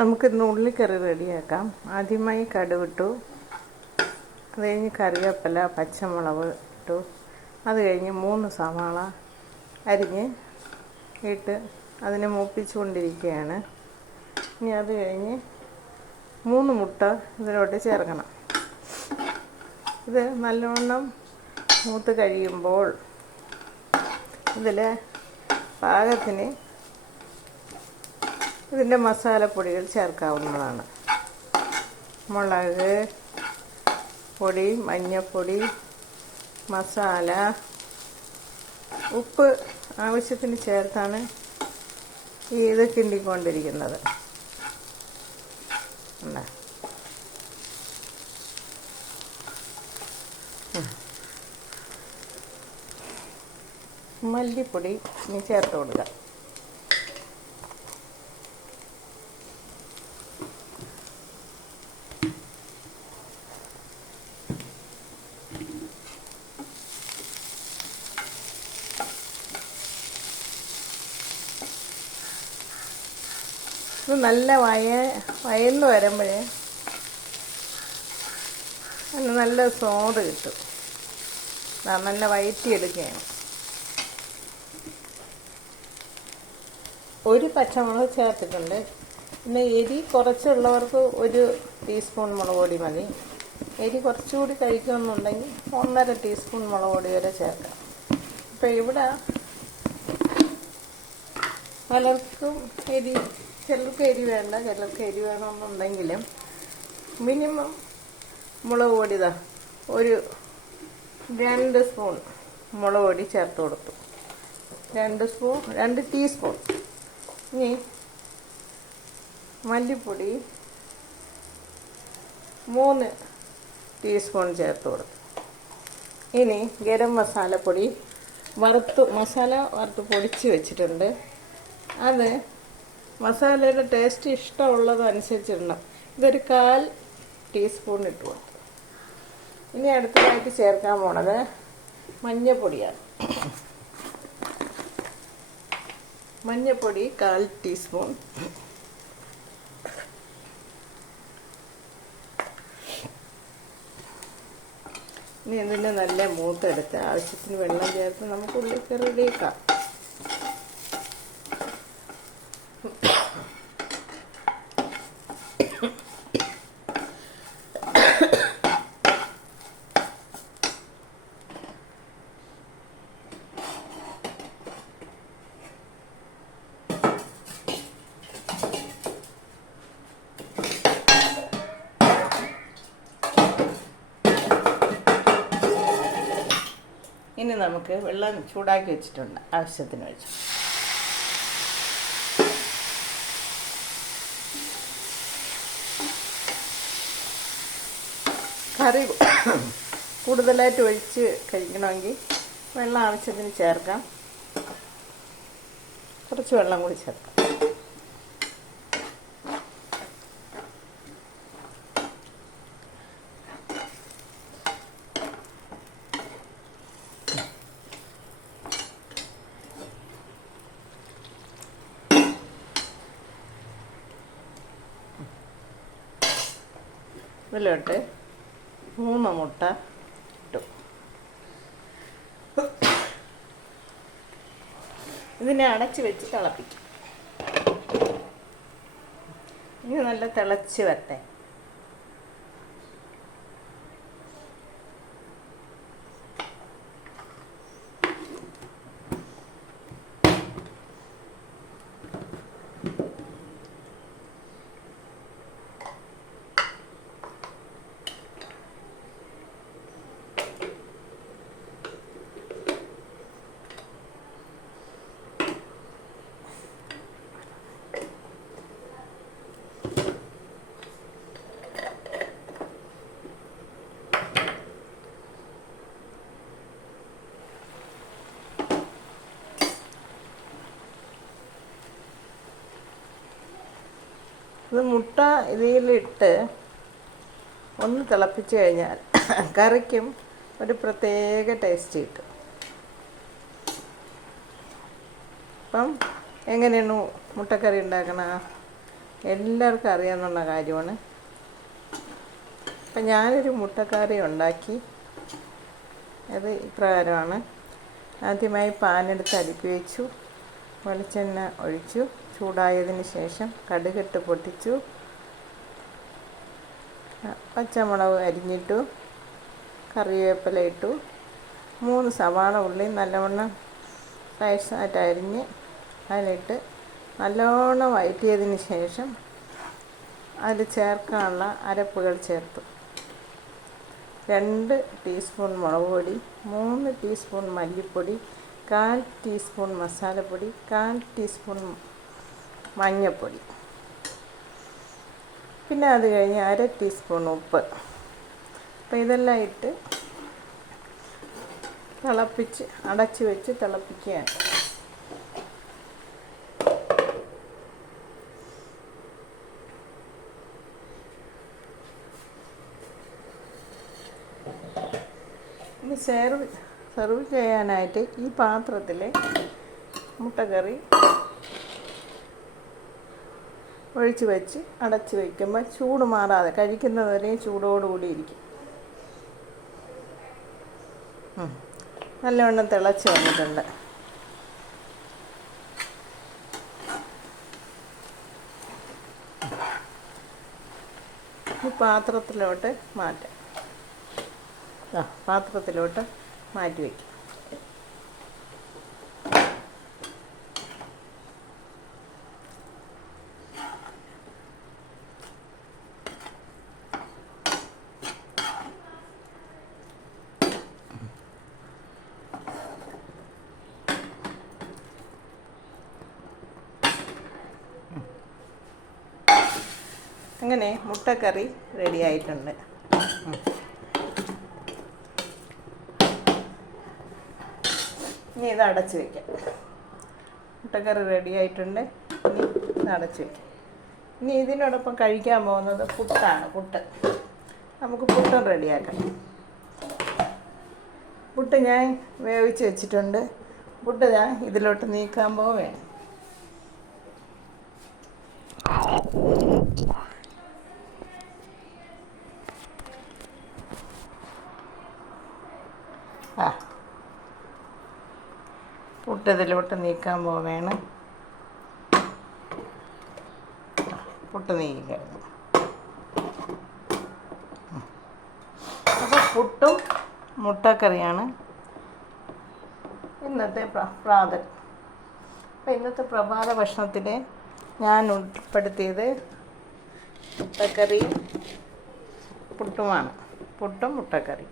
നമുക്കിന്ന് ഉള്ളിക്കറി റെഡിയാക്കാം. ആദ്യമായി കടുവിട്ടു, അത് കഴിഞ്ഞ് കറിവേപ്പില, പച്ചമുളക് ഇട്ടു, അത് കഴിഞ്ഞ് 3 സവാള അരിഞ്ഞ് ഇട്ട് അതിനെ മൂപ്പിച്ചുകൊണ്ടിരിക്കുകയാണ്. ഇനി അത് കഴിഞ്ഞ് 3 മുട്ട ഇതിലോട്ട് ചേർക്കണം. ഇത് നല്ലവണ്ണം മൂത്ത് കഴിയുമ്പോൾ ഇതിൽ പാകത്തിന് ഇതിൻ്റെ മസാലപ്പൊടികൾ ചേർക്കാവുന്നതാണ്. മുളക് പൊടി, മഞ്ഞൾപ്പൊടി, മസാല, ഉപ്പ് ആവശ്യത്തിന് ചേർത്താണ് ഇത് കിണ്ടിക്കൊണ്ടിരിക്കുന്നത്. മല്ലിപ്പൊടി ഇനി ചേർത്ത് കൊടുക്കുക. ഇത് നല്ല വയന്ന് വരുമ്പോഴേ അതിന് നല്ല സ്വാദ് കിട്ടും. നല്ല വയറ്റിയെടുക്കുകയാണ്. 1 പച്ചമുളക് ചേർത്തിട്ടുണ്ട്. പിന്നെ എരി കുറച്ചുള്ളവർക്ക് 1 ടീസ്പൂൺ മുളക് പൊടി മതി. എരി കുറച്ചുകൂടി കഴിക്കുമെന്നുണ്ടെങ്കിൽ 1.5 ടീസ്പൂൺ മുളക് പൊടി വരെ ചേർക്കാം. ഇപ്പം ഇവിടെ പലർക്കും ചിലർക്ക് എരി വേണ്ട, ചിലർക്ക് എരി വേണമെന്നുണ്ടെങ്കിലും മിനിമം മുളക് പൊടി 2 സ്പൂൺ മുളക് പൊടി ചേർത്ത് കൊടുത്തു. 2 ടീസ്പൂൺ. ഇനി മല്ലിപ്പൊടി 3 ടീസ്പൂൺ ചേർത്ത് കൊടുത്തു. ഇനി ഗരം മസാലപ്പൊടി മസാല വറുത്ത് പൊടിച്ച് വെച്ചിട്ടുണ്ട്. അത് മസാലയുടെ ടേസ്റ്റ് ഇഷ്ടമുള്ളതനുസരിച്ചിടണം. ഇതൊരു 1/4 ടീസ്പൂൺ ഇട്ട് കൊടുത്തു. ഇനി അടുത്തതായിട്ട് ചേർക്കാൻ പോണത് മഞ്ഞൾപ്പൊടിയാണ്. മഞ്ഞൾപ്പൊടി 1/4 ടീസ്പൂൺ. ഇനി ഇതിൻ്റെ നല്ല മൂത്തെടുത്ത് ആവശ്യത്തിന് വെള്ളം ചേർത്ത് നമുക്ക് ഉള്ളിക്കറി റെഡിയാക്കാം. ഇനി നമുക്ക് വെള്ളം ചൂടാക്കി വെച്ചിട്ടുണ്ട്, ആവശ്യത്തിന് വെച്ച്. കറി കൂടുതലായിട്ട് ഒഴിച്ച് കഴിക്കണമെങ്കിൽ വെള്ളം ആവശ്യത്തിന് ചേർക്കാം. കുറച്ച് വെള്ളം കൂടി ചേർക്കാം. ഇതിലോട്ട് 3 മുട്ട ഇട്ടു. ഇതിനെ അടച്ച് വെച്ച് തിളപ്പിക്കും. ഇനി നല്ല തിളച്ച് വരട്ടെ. ഇത് മുട്ട ഇതിലിട്ട് ഒന്ന് തിളപ്പിച്ച് കഴിഞ്ഞാൽ കറിക്കും ഒരു പ്രത്യേക ടേസ്റ്റ് കിട്ടും. അപ്പം എങ്ങനെയാണ് മുട്ടക്കറി ഉണ്ടാക്കണ എല്ലാവർക്കും അറിയാവുന്ന കാര്യമാണ്. അപ്പം ഞാനൊരു മുട്ടക്കറി ഉണ്ടാക്കി. അത് ഇപ്രകാരമാണ്. ആദ്യമായി പാനെടുത്ത് അടുപ്പി വെച്ചു, വെളിച്ചെണ്ണ ഒഴിച്ചു, ചൂടായതിന് ശേഷം കടുകിട്ട് പൊട്ടിച്ചു, പച്ചമുളക് അരിഞ്ഞിട്ടു, കറിവേപ്പില ഇട്ടു, 3 സവാള ഉള്ളി നല്ലവണ്ണം സ്ലൈസായിട്ട് അരിഞ്ഞ് അതിലിട്ട് നല്ലവണ്ണം വഴറ്റിയതിന് ശേഷം അതിൽ ചേർക്കാനുള്ള അരപ്പുകൾ ചേർത്തു. 2 ടീസ്പൂൺ മുളക് പൊടി, 3 ടീസ്പൂൺ മല്ലിപ്പൊടി, 1/4 ടീസ്പൂൺ മസാലപ്പൊടി, 1/4 ടീസ്പൂൺ മഞ്ഞൾപ്പൊടി, പിന്നെ അത് കഴിഞ്ഞ് 1/2 ടീസ്പൂൺ ഉപ്പ്. അപ്പോൾ ഇതെല്ലാം ഇട്ട് തിളപ്പിച്ച് അടച്ച് വെച്ച് തിളപ്പിക്കുകയാണ്. ഇനി സെർവ് ചെയ്യാനായിട്ട് ഈ പാത്രത്തിൽ മുട്ടക്കറി ഒഴിച്ച് വെച്ച് അടച്ച് വയ്ക്കുമ്പോൾ ചൂട് മാറാതെ കഴിക്കുന്നതുവരെയും ചൂടോടുകൂടി ഇരിക്കും. നല്ലവണ്ണം തിളച്ച് വന്നിട്ടുണ്ട്. ഈ പാത്രത്തിലോട്ട് മാറ്റാം. പാത്രത്തിലോട്ട് മാറ്റി വയ്ക്കും. അങ്ങനെ മുട്ടക്കറി റെഡി ആയിട്ടുണ്ട്. ഇനി ഇത് അടച്ച് വയ്ക്കാം. മുട്ടക്കറി റെഡി ആയിട്ടുണ്ട്. ഇനി ഇത് അടച്ച് വയ്ക്കാം. ഇനി ഇതിനോടൊപ്പം കഴിക്കാൻ പോകുന്നത് പുട്ടാണ്. നമുക്ക് പുട്ടും റെഡിയാക്കാം. പുട്ട് ഞാൻ വേവിച്ച് വെച്ചിട്ടുണ്ട്. പുട്ട് ഞാൻ ഇതിലോട്ട് നീക്കാൻ പോവുകയാണ്. പുട്ട് ഇതിലോട്ട് നീക്കാൻ പോവുകയാണ്. പുട്ട് നീക്കി. അപ്പോൾ പുട്ടും മുട്ടക്കറിയാണ് ഇന്നത്തെ പ്രാതൽ. അപ്പോൾ ഇന്നത്തെ പ്രഭാത ഭക്ഷണത്തിൽ ഞാൻ ഉൾപ്പെടുത്തിയത് മുട്ടക്കറിയും പുട്ടുമാണ്. പുട്ടും മുട്ടക്കറി.